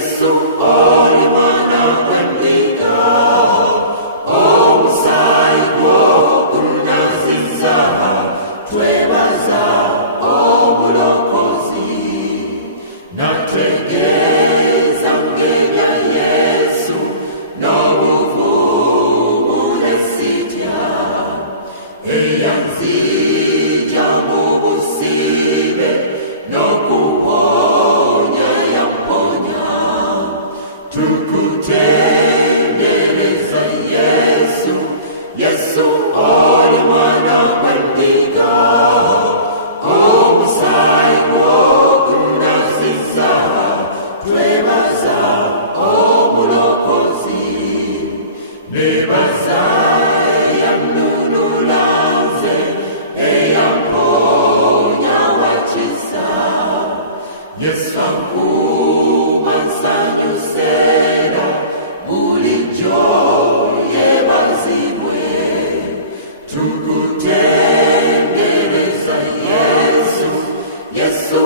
Yesu olimwana wendiga omusaigo unaziza twebaza obulokozi nategeza ngenya Yesu n'obuvumu nesitya eyanzija mu busibe n'okuponya yamponya tukutendereza Yesu Yesu oli mwana wendiga omusaigo gunaziza twebaza obulokozi nebaza yanunulaze eyamponya wakisa Yesu akuba nsanyusera bulijjo yebazibwe tukutendereza Yesu Yesu